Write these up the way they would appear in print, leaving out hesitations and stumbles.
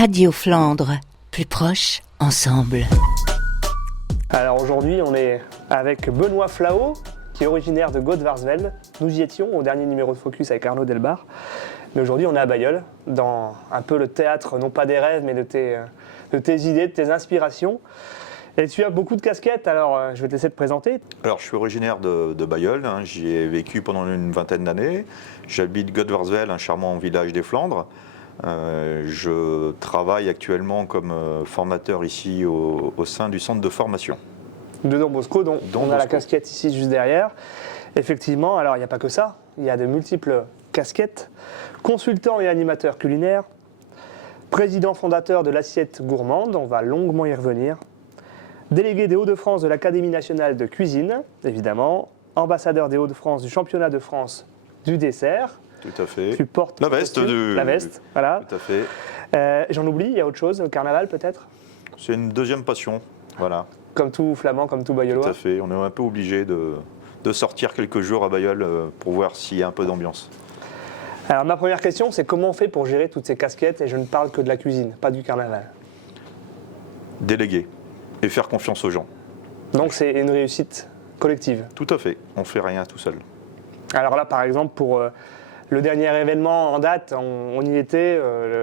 Radio Flandre, plus proche, ensemble. Alors aujourd'hui, on est avec Benoît Flao, qui est originaire de Godvarsveld. Nous y étions au dernier numéro de Focus avec Arnaud Delbar. Mais aujourd'hui, on est à Bailleul, dans un peu le théâtre, non pas des rêves, mais de tes idées, de tes inspirations. Et tu as beaucoup de casquettes, alors je vais te laisser te présenter. Alors, je suis originaire de Bailleul, j'y ai vécu pendant une vingtaine d'années. J'habite Godvarsveld, un charmant village des Flandres. Je travaille actuellement comme formateur ici au sein du centre de formation. De Don Bosco, dont on a la casquette ici juste derrière. Effectivement, alors il n'y a pas que ça, il y a de multiples casquettes. Consultant et animateur culinaire, président fondateur de l'Assiette Gourmande, on va longuement y revenir. Délégué des Hauts-de-France de l'Académie nationale de cuisine, évidemment. Ambassadeur des Hauts-de-France du championnat de France du dessert. Tout à fait. Tu portes la veste. La veste, voilà. Tout à fait. J'en oublie, il y a autre chose, le carnaval peut-être? C'est une deuxième passion, voilà. Comme tout flamand, comme tout bailleullois. Tout à fait. On est un peu obligé de sortir quelques jours à Bailleul pour voir s'il y a un peu d'ambiance. Alors ma première question, c'est comment on fait pour gérer toutes ces casquettes, et je ne parle que de la cuisine, pas du carnaval. Déléguer et faire confiance aux gens. Donc c'est une réussite collective. Tout à fait. On ne fait rien tout seul. Alors là, par exemple, pour le dernier événement en date, on y était,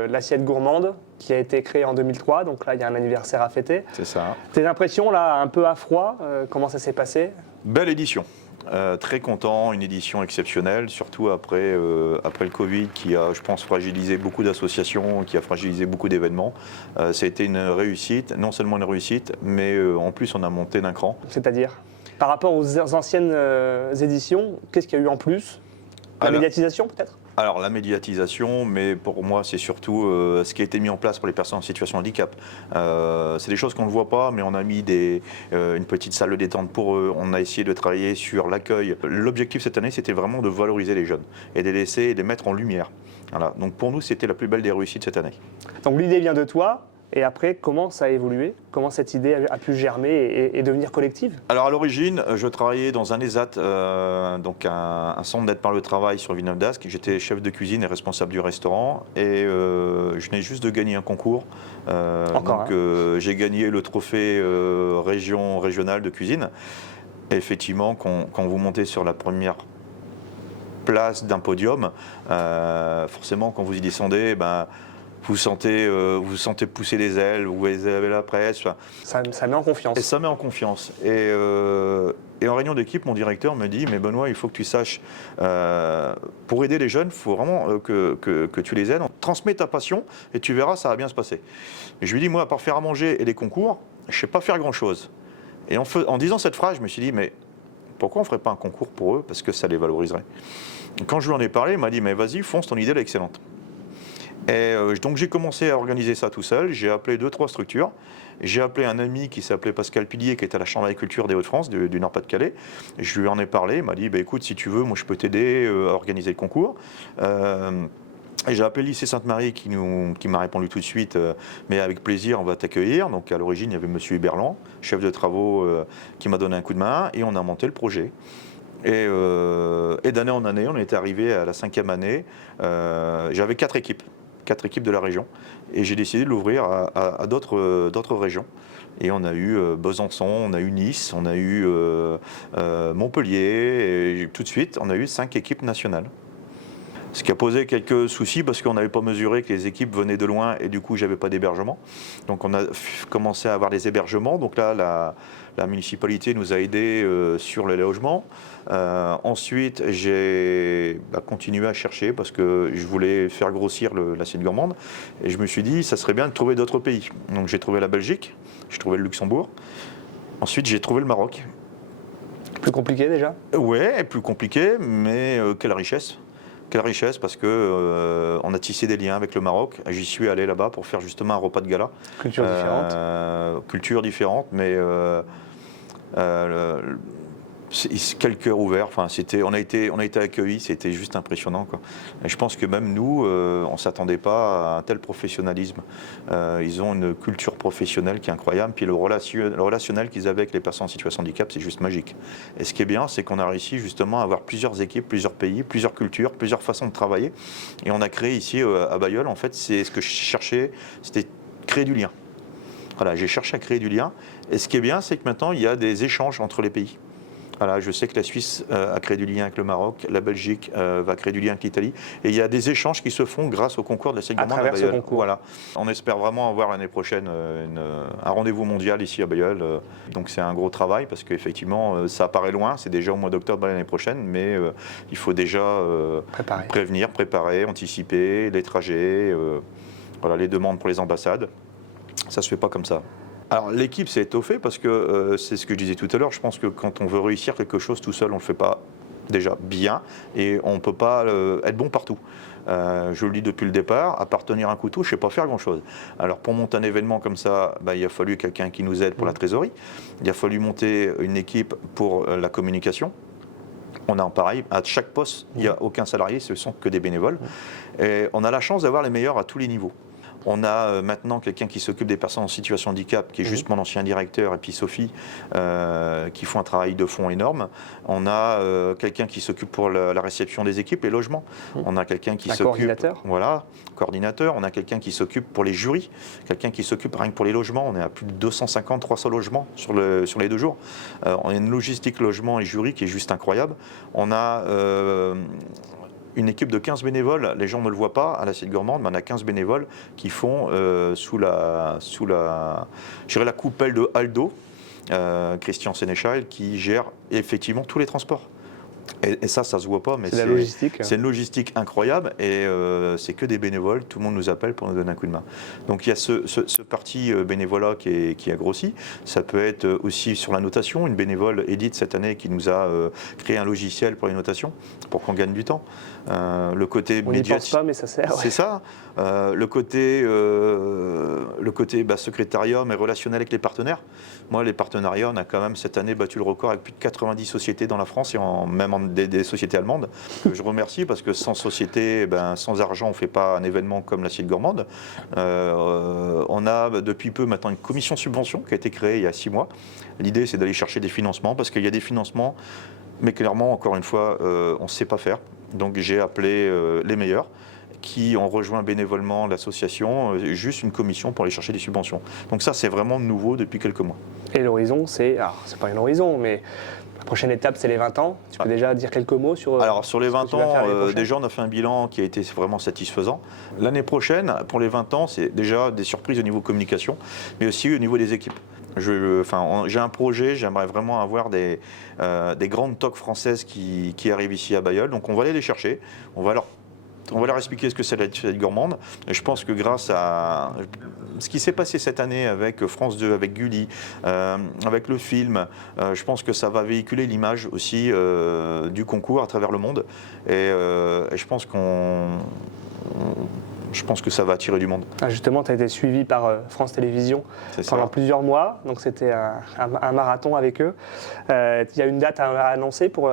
l'Assiette Gourmande, qui a été créée en 2003, donc là, il y a un anniversaire à fêter. C'est ça. Tes impressions, là, un peu à froid, comment ça s'est passé? Belle édition. Très content, une édition exceptionnelle, surtout après le Covid qui a, je pense, fragilisé beaucoup d'associations, qui a fragilisé beaucoup d'événements. Ça a été une réussite, non seulement une réussite, mais en plus on a monté d'un cran. C'est-à-dire, par rapport aux anciennes éditions, qu'est-ce qu'il y a eu en plus? La médiatisation peut-être? Alors la médiatisation, mais pour moi c'est surtout ce qui a été mis en place pour les personnes en situation de handicap. C'est des choses qu'on ne voit pas, mais on a mis une petite salle de détente pour eux, on a essayé de travailler sur l'accueil. L'objectif cette année c'était vraiment de valoriser les jeunes et de les mettre en lumière. Voilà. Donc pour nous c'était la plus belle des réussites cette année. Donc l'idée vient de toi. Et après, comment ça a évolué? Comment cette idée a pu germer et devenir collective? Alors à l'origine, je travaillais dans un ESAT, donc un centre d'aide par le travail sur Villeneuve d'Ascq. J'étais chef de cuisine et responsable du restaurant. Et je venais juste de gagner un concours. J'ai gagné le trophée régional de cuisine. Et effectivement, quand vous montez sur la première place d'un podium, forcément quand vous y descendez, vous sentez pousser les ailes, vous avez la presse. Ça met en confiance. Et ça met en confiance. Et en réunion d'équipe, mon directeur me dit « Mais Benoît, il faut que tu saches, pour aider les jeunes, il faut vraiment que tu les aides. Transmets ta passion et tu verras, ça va bien se passer. » Et je lui dis « Moi, à part faire à manger et les concours, je ne sais pas faire grand-chose. » Et en disant cette phrase, je me suis dit « Mais pourquoi on ne ferait pas un concours pour eux? Parce que ça les valoriserait. » Quand je lui en ai parlé, il m'a dit « Mais vas-y, fonce, ton idée elle est excellente. » Et donc j'ai commencé à organiser ça tout seul, j'ai appelé 2-3 structures, j'ai appelé un ami qui s'appelait Pascal Pilier qui était à la Chambre d'agriculture des Hauts-de-France, du Nord-Pas-de-Calais, je lui en ai parlé, il m'a dit écoute si tu veux, moi je peux t'aider à organiser le concours. Et j'ai appelé le lycée Sainte-Marie qui m'a répondu tout de suite mais avec plaisir on va t'accueillir. Donc à l'origine il y avait monsieur Huberland, chef de travaux qui m'a donné un coup de main et on a monté le projet. Et d'année en année, on était arrivé à la 5e année, j'avais 4 équipes de la région. Et j'ai décidé de l'ouvrir à d'autres régions. Et on a eu Besançon, on a eu Nice, on a eu Montpellier. Et tout de suite, on a eu 5 équipes nationales. Ce qui a posé quelques soucis parce qu'on n'avait pas mesuré que les équipes venaient de loin et du coup, j'avais pas d'hébergement. Donc on a commencé à avoir des hébergements. Donc là, la municipalité nous a aidés sur les logements. Ensuite, j'ai continué à chercher parce que je voulais faire grossir l'assiette gourmande. Et je me suis dit, ça serait bien de trouver d'autres pays. Donc j'ai trouvé la Belgique, j'ai trouvé le Luxembourg. Ensuite, j'ai trouvé le Maroc. Plus compliqué déjà? Ouais, plus compliqué, mais quelle richesse. Quelle richesse parce que on a tissé des liens avec le Maroc. J'y suis allé là-bas pour faire justement un repas de gala. Culture différente, mais Quel cœur ouvert, enfin, on a été accueillis, c'était juste impressionnant, quoi. Et je pense que même nous, on ne s'attendait pas à un tel professionnalisme. Ils ont une culture professionnelle qui est incroyable, puis le relationnel qu'ils avaient avec les personnes en situation de handicap, c'est juste magique. Et ce qui est bien, c'est qu'on a réussi justement à avoir plusieurs équipes, plusieurs pays, plusieurs cultures, plusieurs façons de travailler. Et on a créé ici à Bailleul, en fait, c'est ce que je cherchais, c'était créer du lien. Voilà, j'ai cherché à créer du lien. Et ce qui est bien, c'est que maintenant, il y a des échanges entre les pays. Voilà, je sais que la Suisse a créé du lien avec le Maroc, la Belgique va créer du lien avec l'Italie. Et il y a des échanges qui se font grâce au concours de la Ciel Gourmande à Bailleul. Voilà. On espère vraiment avoir l'année prochaine un rendez-vous mondial ici à Bailleul. Donc c'est un gros travail parce qu'effectivement, ça paraît loin. C'est déjà au mois d'octobre l'année prochaine, mais il faut déjà prévenir, préparer, anticiper les trajets, voilà, les demandes pour les ambassades. Ça ne se fait pas comme ça. Alors l'équipe s'est étoffée parce que c'est ce que je disais tout à l'heure, je pense que quand on veut réussir quelque chose tout seul, on ne le fait pas déjà bien et on ne peut pas être bon partout. Je le dis depuis le départ, à part tenir un couteau, je ne sais pas faire grand-chose. Alors pour monter un événement comme ça, il a fallu quelqu'un qui nous aide pour la trésorerie, il a fallu monter une équipe pour la communication. On a pareil, à chaque poste, il n'y a aucun salarié, ce ne sont que des bénévoles. Et on a la chance d'avoir les meilleurs à tous les niveaux. On a maintenant quelqu'un qui s'occupe des personnes en situation de handicap, qui est juste mon ancien directeur, et puis Sophie, qui font un travail de fond énorme. On a quelqu'un qui s'occupe pour la réception des équipes, les logements. On a quelqu'un qui s'occupe... coordinateur. Voilà, coordinateur. On a quelqu'un qui s'occupe pour les jurys, quelqu'un qui s'occupe rien que pour les logements. On est à plus de 250-300 logements sur les 2 jours. On a une logistique logement et jury qui est juste incroyable. On a... une équipe de 15 bénévoles, les gens ne le voient pas à la Ciel Gourmande, mais on a 15 bénévoles qui font sous la coupelle de Aldo, Christian Sénéchal, qui gère effectivement tous les transports. Et ça se voit pas, mais c'est la logistique. C'est une logistique incroyable et c'est que des bénévoles, tout le monde nous appelle pour nous donner un coup de main. Donc il y a ce parti bénévolat qui a grossi. Ça peut être aussi sur la notation, une bénévole Edith cette année qui nous a créé un logiciel pour les notations, pour qu'on gagne du temps. Le côté on n'y pense pas, mais ça sert. C'est ça. Le côté secrétariat, mais relationnel avec les partenaires. Moi, les partenariats, on a quand même cette année battu le record avec plus de 90 sociétés dans la France et même des sociétés allemandes. Que je remercie parce que sans société, sans argent, on ne fait pas un événement comme la Ciel Gourmande. On a depuis peu maintenant une commission subvention qui a été créée il y a 6 mois. L'idée, c'est d'aller chercher des financements parce qu'il y a des financements, mais clairement, encore une fois, on ne sait pas faire. Donc j'ai appelé les meilleurs qui ont rejoint bénévolement l'association, juste une commission pour aller chercher des subventions. Donc ça, c'est vraiment nouveau depuis quelques mois. Et l'horizon, c'est pas un horizon, mais la prochaine étape, c'est les 20 ans. Tu peux déjà dire quelques mots sur... Alors sur les 20 ans, déjà on a fait un bilan qui a été vraiment satisfaisant. L'année prochaine, pour les 20 ans, c'est déjà des surprises au niveau communication, mais aussi au niveau des équipes. J'ai un projet, j'aimerais vraiment avoir des grandes toques françaises qui arrivent ici à Bailleul. Donc on va aller les chercher, on va leur expliquer ce que c'est la Ciel Gourmande. Et je pense que grâce à ce qui s'est passé cette année avec France 2, avec Gulli, avec le film, je pense que ça va véhiculer l'image aussi du concours à travers le monde. Et je pense que ça va attirer du monde. Justement, tu as été suivi par France Télévisions pendant plusieurs mois, donc c'était un marathon avec eux. Il y a une date à annoncer pour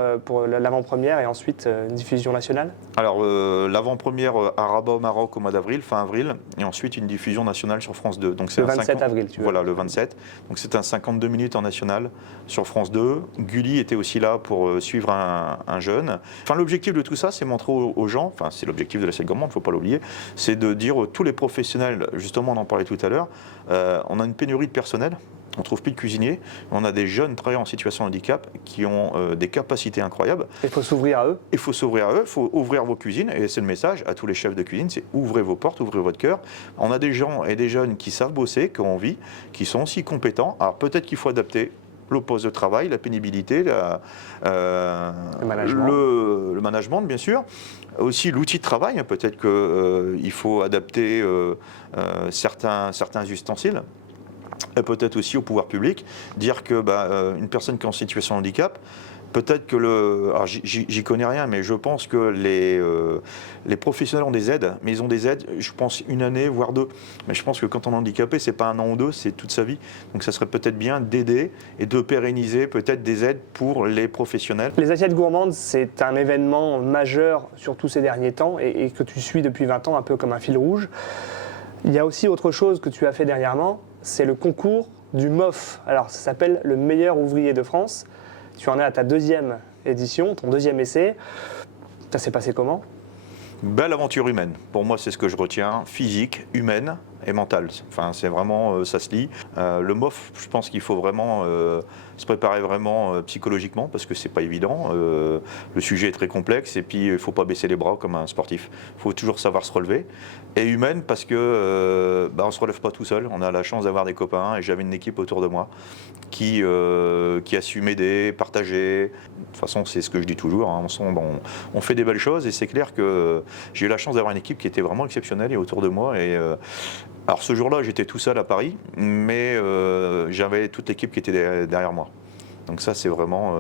l'avant-première et ensuite une diffusion nationale? Alors, l'avant-première à Rabat au Maroc au mois d'avril, fin avril, et ensuite une diffusion nationale sur France 2. Donc, c'est le 27 avril, tu veux. Voilà, le 27. Donc c'est un 52 minutes en national sur France 2. Gulli était aussi là pour suivre un jeune. Enfin, l'objectif de tout ça, c'est montrer aux gens, enfin c'est l'objectif de la Ciel Gourmande, il ne faut pas l'oublier, c'est de dire à tous les professionnels, justement on en parlait tout à l'heure, on a une pénurie de personnel, on ne trouve plus de cuisiniers, on a des jeunes travailleurs en situation de handicap qui ont des capacités incroyables. Il faut s'ouvrir à eux. Il faut s'ouvrir à eux, il faut ouvrir vos cuisines, et c'est le message à tous les chefs de cuisine, c'est ouvrez vos portes, ouvrez votre cœur. On a des gens et des jeunes qui savent bosser, qui ont envie, qui sont aussi compétents. Alors peut-être qu'il faut adapter le poste de travail, la pénibilité, le management, bien sûr. Aussi l'outil de travail, peut-être qu'il faut adapter certains ustensiles. Et peut-être aussi au pouvoir public, dire que une personne qui est en situation de handicap, Peut-être que alors j'y connais rien, mais je pense que les professionnels ont des aides, mais ils ont des aides, je pense, 1 année, voire 2. Mais je pense que quand on est handicapé, c'est pas 1 an ou 2, c'est toute sa vie. Donc ça serait peut-être bien d'aider et de pérenniser peut-être des aides pour les professionnels. Les assiettes gourmandes, c'est un événement majeur, surtout ces derniers temps, et que tu suis depuis 20 ans, un peu comme un fil rouge. Il y a aussi autre chose que tu as fait dernièrement, c'est le concours du MOF. Alors ça s'appelle le meilleur ouvrier de France. Tu en es à ta 2e édition, ton 2e essai. Ça s'est passé comment ? Belle aventure humaine. Pour moi, c'est ce que je retiens. Physique, humaine et mentale. Enfin, c'est vraiment, ça se lie. Le MOF, je pense qu'il faut vraiment se préparer vraiment psychologiquement parce que c'est pas évident. Le sujet est très complexe et puis il faut pas baisser les bras comme un sportif. Il faut toujours savoir se relever. Et humaine parce que on se relève pas tout seul. On a la chance d'avoir des copains et j'avais une équipe autour de moi qui a su m'aider, partager. De toute façon, c'est ce que je dis toujours. Hein. On fait des belles choses et c'est clair que j'ai eu la chance d'avoir une équipe qui était vraiment exceptionnelle et autour de moi. Et alors ce jour-là, j'étais tout seul à Paris, mais j'avais toute l'équipe qui était derrière moi. Donc ça, c'est vraiment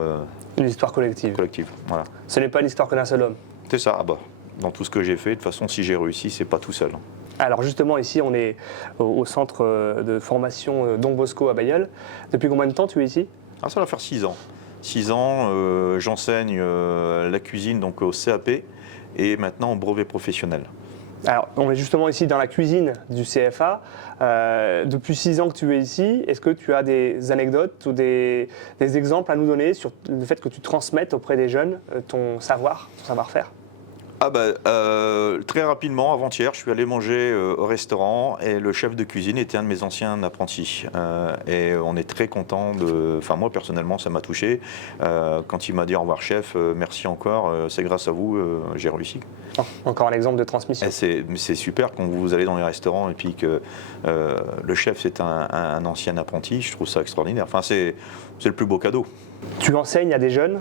une histoire collective. Voilà. Ce n'est pas l'histoire que d'un seul homme. C'est ça. Ah bah, dans tout ce que j'ai fait, de toute façon, si j'ai réussi, c'est pas tout seul. Alors justement, ici, on est au centre de formation Don Bosco à Bailleul. Depuis combien de temps tu es ici ? Ah, ça va faire 6 ans. 6 ans, j'enseigne la cuisine donc au CAP et maintenant au brevet professionnel. Alors, on est justement ici dans la cuisine du CFA. Depuis 6 ans que tu es ici, est-ce que tu as des anecdotes ou des exemples à nous donner sur le fait que tu transmettes auprès des jeunes ton savoir-faire ? Ah bah, très rapidement, avant-hier, je suis allé manger au restaurant et le chef de cuisine était un de mes anciens apprentis. Et on est très content Enfin, moi, personnellement, ça m'a touché. Quand il m'a dit « Au revoir, chef, merci encore, c'est grâce à vous, j'ai réussi ». Encore un exemple de transmission. C'est super quand vous allez dans les restaurants et puis que le chef, c'est un ancien apprenti. Je trouve ça extraordinaire. Enfin, c'est le plus beau cadeau. Tu enseignes à des jeunes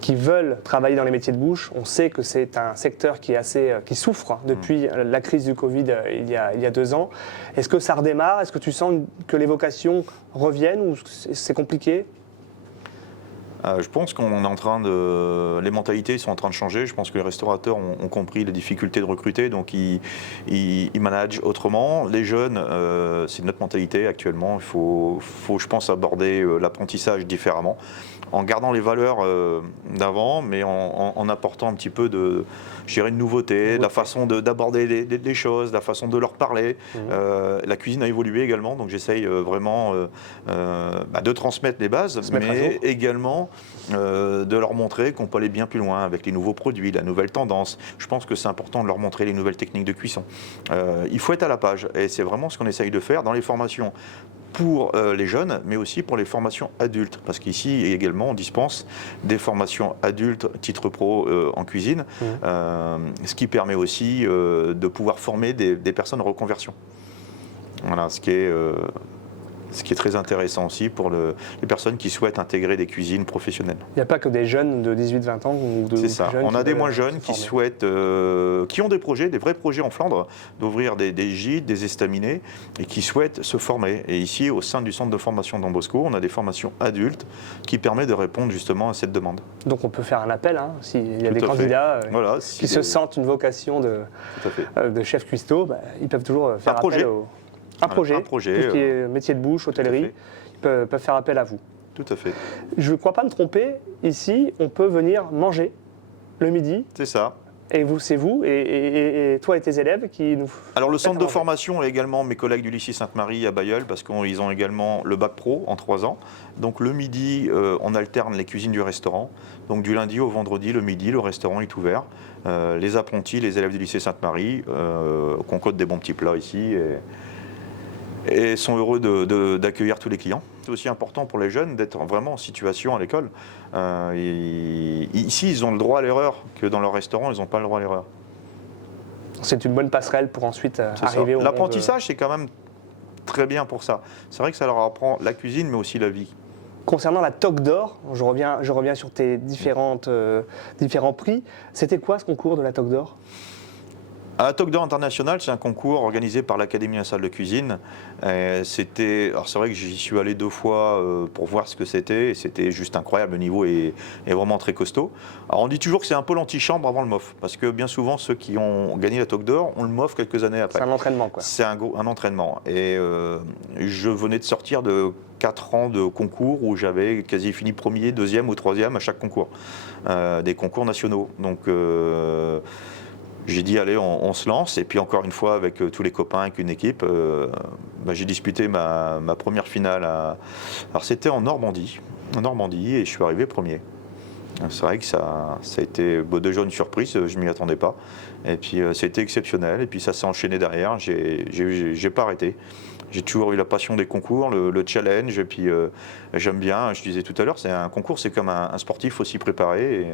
qui veulent travailler dans les métiers de bouche. On sait que c'est un secteur qui souffre depuis la crise du Covid il y a 2 ans. Est-ce que ça redémarre ? Est-ce que tu sens que les vocations reviennent ou c'est compliqué ? Je pense qu'on est en train les mentalités sont en train de changer. Je pense que les restaurateurs ont compris les difficultés de recruter, donc ils managent autrement. Les jeunes, c'est notre mentalité actuellement. Il faut, je pense, aborder l'apprentissage différemment, en gardant les valeurs d'avant, mais en apportant un petit peu de nouveauté, la façon d'aborder les choses, la façon de leur parler. La cuisine a évolué également, donc j'essaye vraiment de transmettre les bases, mais également de leur montrer qu'on peut aller bien plus loin avec les nouveaux produits, la nouvelle tendance. Je pense que c'est important de leur montrer les nouvelles techniques de cuisson. Il faut être à la page, et c'est vraiment ce qu'on essaye de faire dans les formations pour les jeunes, mais aussi pour les formations adultes, parce qu'ici également on dispense des formations adultes, titre pro en cuisine, ce qui permet aussi de pouvoir former des personnes en reconversion. Voilà, ce qui est très intéressant aussi pour les personnes qui souhaitent intégrer des cuisines professionnelles. Il n'y a pas que des jeunes de 18-20 ans ou de C'est ça. Jeunes on a des moins jeunes qui souhaitent, qui ont des projets, des vrais projets en Flandre, d'ouvrir des gîtes, des estaminets, et qui souhaitent se former. Et ici, au sein du centre de formation Don Bosco, on a des formations adultes qui permettent de répondre justement à cette demande. Donc on peut faire un appel, hein, s'il y a des candidats qui se sentent une vocation de chef cuistot, ils peuvent toujours faire appel un projet, tout ce qui est métier de bouche, hôtellerie, ils peuvent faire appel à vous. Tout à fait. Je ne crois pas me tromper, ici, on peut venir manger le midi. C'est ça. Et c'est vous et toi et tes élèves qui nous... Alors le centre de formation est également mes collègues du lycée Sainte-Marie à Bailleul, parce qu'ils ont également le bac pro en 3 ans. Donc le midi, on alterne les cuisines du restaurant. Donc du lundi au vendredi, le midi, le restaurant est ouvert. Les apprentis, les élèves du lycée Sainte-Marie concoctent des bons petits plats ici et sont heureux d'accueillir tous les clients. C'est aussi important pour les jeunes d'être vraiment en situation à l'école. Ici, ils ont le droit à l'erreur, que dans leur restaurant, ils n'ont pas le droit à l'erreur. C'est une bonne passerelle pour ensuite arriver au... L'apprentissage, c'est quand même très bien pour ça. C'est vrai que ça leur apprend la cuisine, mais aussi la vie. Concernant la Toque d'Or, je reviens sur tes différents prix. C'était quoi ce concours de la Toque d'Or ? À la Toque d'Or International, c'est un concours organisé par l'Académie nationale de cuisine. Alors c'est vrai que j'y suis allé 2 fois pour voir ce que c'était, et c'était juste incroyable, le niveau est vraiment très costaud. Alors on dit toujours que c'est un peu l'antichambre avant le MOF, parce que bien souvent ceux qui ont gagné la Toque d'Or ont le MOF quelques années après. C'est un entraînement, quoi. C'est un entraînement. Et je venais de sortir de 4 ans de concours où j'avais quasi fini premier, deuxième ou troisième à chaque concours, des concours nationaux. Donc j'ai dit allez, on se lance, et puis encore une fois avec tous les copains, avec une équipe, j'ai disputé ma première finale. Alors c'était en Normandie, et je suis arrivé premier. C'est vrai que ça a été déjà une surprise, je ne m'y attendais pas. Et puis c'était exceptionnel, et puis ça s'est enchaîné derrière, j'ai pas arrêté. J'ai toujours eu la passion des concours, le challenge, et puis j'aime bien, je disais tout à l'heure, c'est un concours, c'est comme un sportif, il faut s'y préparer.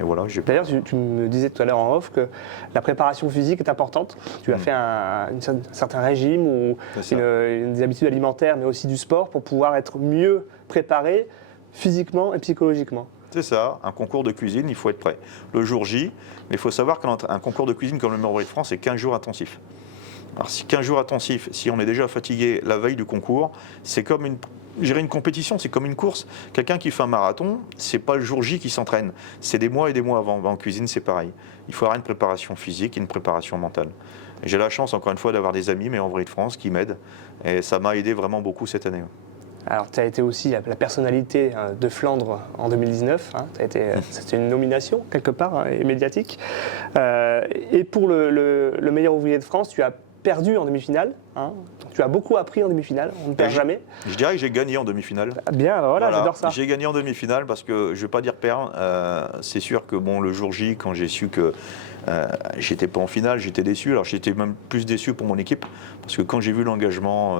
Et voilà, d'ailleurs, tu me disais tout à l'heure en off que la préparation physique est importante. Tu as fait un certain régime ou des habitudes alimentaires, mais aussi du sport pour pouvoir être mieux préparé physiquement et psychologiquement. C'est ça, un concours de cuisine, il faut être prêt. Le jour J, mais il faut savoir qu'un concours de cuisine comme le Meilleur Ouvrier de France, c'est 15 jours intensifs. Alors si 15 jours intensifs, si on est déjà fatigué la veille du concours, c'est comme une compétition, c'est comme une course. Quelqu'un qui fait un marathon, c'est pas le jour J qui s'entraîne, c'est des mois et des mois avant. En cuisine, c'est pareil. Il faut avoir une préparation physique et une préparation mentale. J'ai la chance, encore une fois, d'avoir des amis, Meilleur Ouvrier de France, qui m'aident. Et ça m'a aidé vraiment beaucoup cette année. Alors, tu as été aussi la personnalité de Flandre en 2019. C'était une nomination, quelque part, et médiatique. Et pour le Meilleur Ouvrier de France, tu as perdu en demi-finale. Tu as beaucoup appris en demi-finale, on ne perd jamais. Je dirais que j'ai gagné en demi-finale. Bien, voilà, j'adore ça. J'ai gagné en demi-finale parce que, je ne vais pas dire perdre, c'est sûr que le jour J, quand j'ai su que j'étais pas en finale, j'étais déçu. Alors j'étais même plus déçu pour mon équipe, parce que quand j'ai vu l'engagement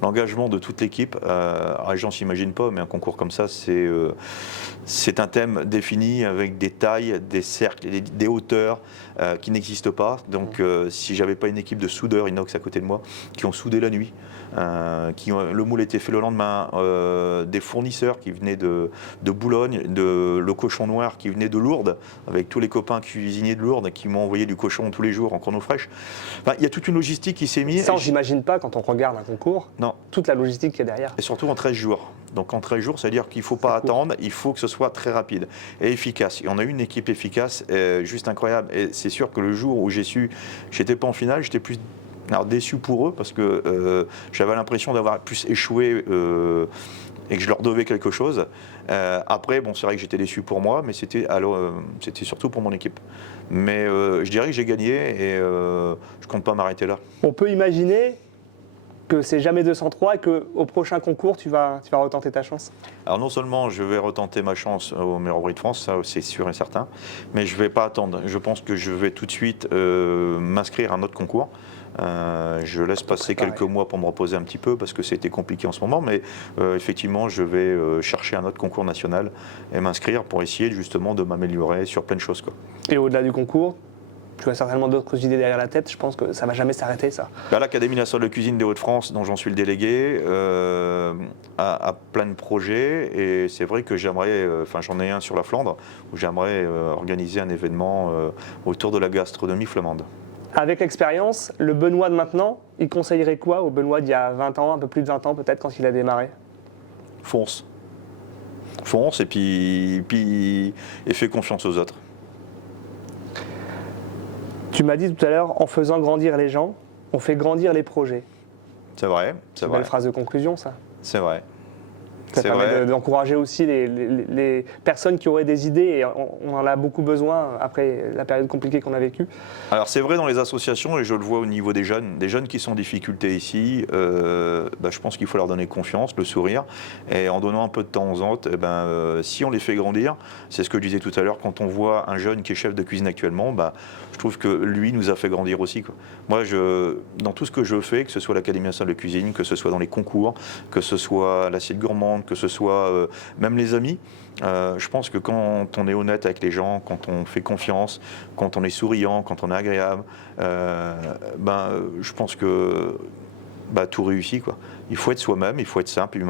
de toute l'équipe, les gens ne s'imaginent pas, mais un concours comme ça, c'est un thème défini avec des tailles, des cercles, des hauteurs qui n'existent pas. Donc si j'avais pas une équipe de soudeurs inox à côté de moi, qui ont soudé la nuit, le moule était fait le lendemain, des fournisseurs qui venaient de Boulogne, le cochon noir qui venait de Lourdes, avec tous les copains cuisiniers de Lourdes qui m'ont envoyé du cochon tous les jours en chrono fraîche. Il y a toute une logistique qui s'est mise. Ça, on n'imagine pas quand on regarde un concours. Non. Toute la logistique qu'il y a derrière. Et surtout en 13 jours. Donc en 13 jours, c'est-à-dire qu'il ne faut pas attendre, il faut que ce soit très rapide et efficace. Et on a eu une équipe efficace, juste incroyable. Et c'est sûr que le jour où j'ai su, j'étais pas en finale, j'étais plus déçu pour eux, parce que j'avais l'impression d'avoir plus échoué et que je leur devais quelque chose. Après, c'est vrai que j'étais déçu pour moi, mais c'était surtout pour mon équipe. Mais je dirais que j'ai gagné, et je compte pas m'arrêter là. On peut imaginer que c'est jamais 203 et qu'au prochain concours, tu vas retenter ta chance? Alors non seulement je vais retenter ma chance au Meilleur Ouvrier de France, ça c'est sûr et certain, mais je ne vais pas attendre. Je pense que je vais tout de suite m'inscrire à un autre concours. Je laisse passer quelques mois pour me reposer un petit peu, parce que c'était compliqué en ce moment, mais effectivement je vais chercher un autre concours national et m'inscrire pour essayer justement de m'améliorer sur plein de choses, quoi. Et au-delà du concours, tu as certainement d'autres idées derrière la tête. Je pense que ça ne va jamais s'arrêter, ça. L'Académie nationale de cuisine des Hauts-de-France, dont j'en suis le délégué, a plein de projets, et c'est vrai que j'aimerais, j'en ai un sur la Flandre, où j'aimerais organiser un événement autour de la gastronomie flamande. Avec l'expérience, le Benoît de maintenant, il conseillerait quoi au Benoît d'il y a 20 ans, un peu plus de 20 ans peut-être, quand il a démarré? Fonce, et puis fais confiance aux autres. Tu m'as dit tout à l'heure, en faisant grandir les gens, on fait grandir les projets. C'est vrai, c'est vrai. Belle phrase de conclusion, ça. C'est vrai. Ça permet d'encourager aussi les personnes qui auraient des idées, et on en a beaucoup besoin après la période compliquée qu'on a vécue. Alors c'est vrai dans les associations, et je le vois au niveau des jeunes qui sont en difficulté ici, je pense qu'il faut leur donner confiance, le sourire, et en donnant un peu de temps aux autres, si on les fait grandir, c'est ce que je disais tout à l'heure, quand on voit un jeune qui est chef de cuisine actuellement, je trouve que lui nous a fait grandir aussi, quoi. Moi, dans tout ce que je fais, que ce soit l'Académie nationale de cuisine, que ce soit dans les concours, que ce soit l'assiette gourmande, que ce soit même les amis, je pense que quand on est honnête avec les gens, quand on fait confiance, quand on est souriant, quand on est agréable, je pense que tout réussit, quoi. Il faut être soi-même, il faut être simple,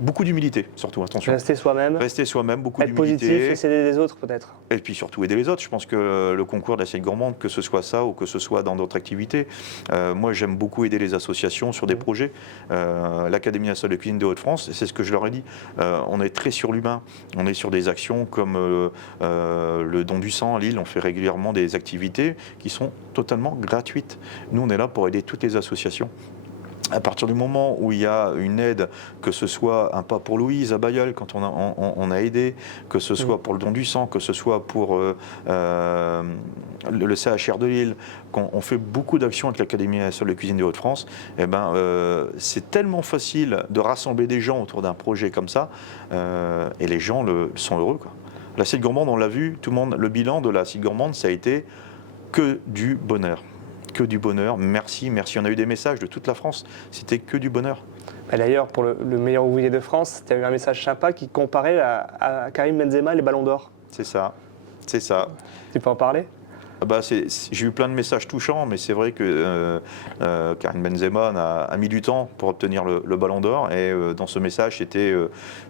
beaucoup d'humilité, surtout, attention. Rester soi-même. Rester soi-même, beaucoup être d'humilité. Positif et s'aider les autres, peut-être. Et puis surtout aider les autres. Je pense que le concours de l'assiette gourmande, que ce soit ça ou que ce soit dans d'autres activités, moi j'aime beaucoup aider les associations sur des projets. L'Académie nationale de cuisine de Hauts-de-France, c'est ce que je leur ai dit, on est très sur l'humain. On est sur des actions comme le don du sang à Lille. On fait régulièrement des activités qui sont totalement gratuites. Nous, on est là pour aider toutes les associations. À partir du moment où il y a une aide, que ce soit un pas pour Louise à Bailleul, quand on a aidé, que ce soit pour le don du sang, que ce soit pour le CHR de Lille, on fait beaucoup d'actions avec l'Académie nationale de cuisine des Hauts-de-France, c'est tellement facile de rassembler des gens autour d'un projet comme ça, et les gens sont heureux, quoi. L'assiette gourmande, on l'a vu, tout le monde, le bilan de l'assiette gourmande, ça a été que du bonheur. Que du bonheur, merci. On a eu des messages de toute la France, c'était que du bonheur. D'ailleurs, pour le meilleur ouvrier de France, tu as eu un message sympa qui comparait à Karim Benzema les ballons d'or. C'est ça. Tu peux en parler ? J'ai eu plein de messages touchants, mais c'est vrai que Karim Benzema a mis du temps pour obtenir le ballon d'or. Et dans ce message, c'était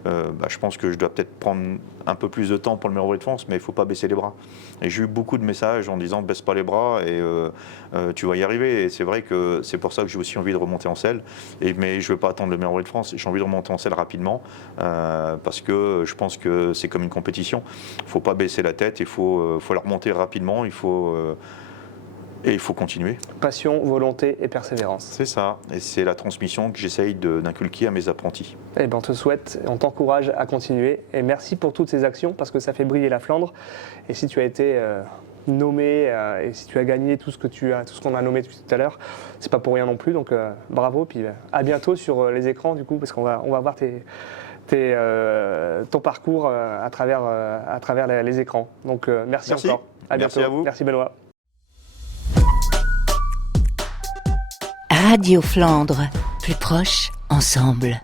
je pense que je dois peut-être prendre un peu plus de temps pour le meilleur ouvrier de France, mais il ne faut pas baisser les bras. Et j'ai eu beaucoup de messages en disant baisse pas les bras et tu vas y arriver. Et c'est vrai que c'est pour ça que j'ai aussi envie de remonter en selle. Mais je ne veux pas attendre le meilleur ouvrier de France, j'ai envie de remonter en selle rapidement parce que je pense que c'est comme une compétition. Il ne faut pas baisser la tête, il faut la remonter rapidement, il faut continuer. Passion, volonté et persévérance. C'est ça, et c'est la transmission que j'essaye d'inculquer à mes apprentis. On te souhaite, on t'encourage à continuer et merci pour toutes ces actions parce que ça fait briller la Flandre. Et si tu as été nommé et si tu as gagné tout ce qu'on a nommé tout à l'heure, c'est pas pour rien non plus. Donc bravo, puis à bientôt sur les écrans du coup parce qu'on va voir ton parcours à travers les écrans. Donc merci encore. À bientôt. Merci à vous. Merci Benoît. Radio Flandre, plus proche, ensemble.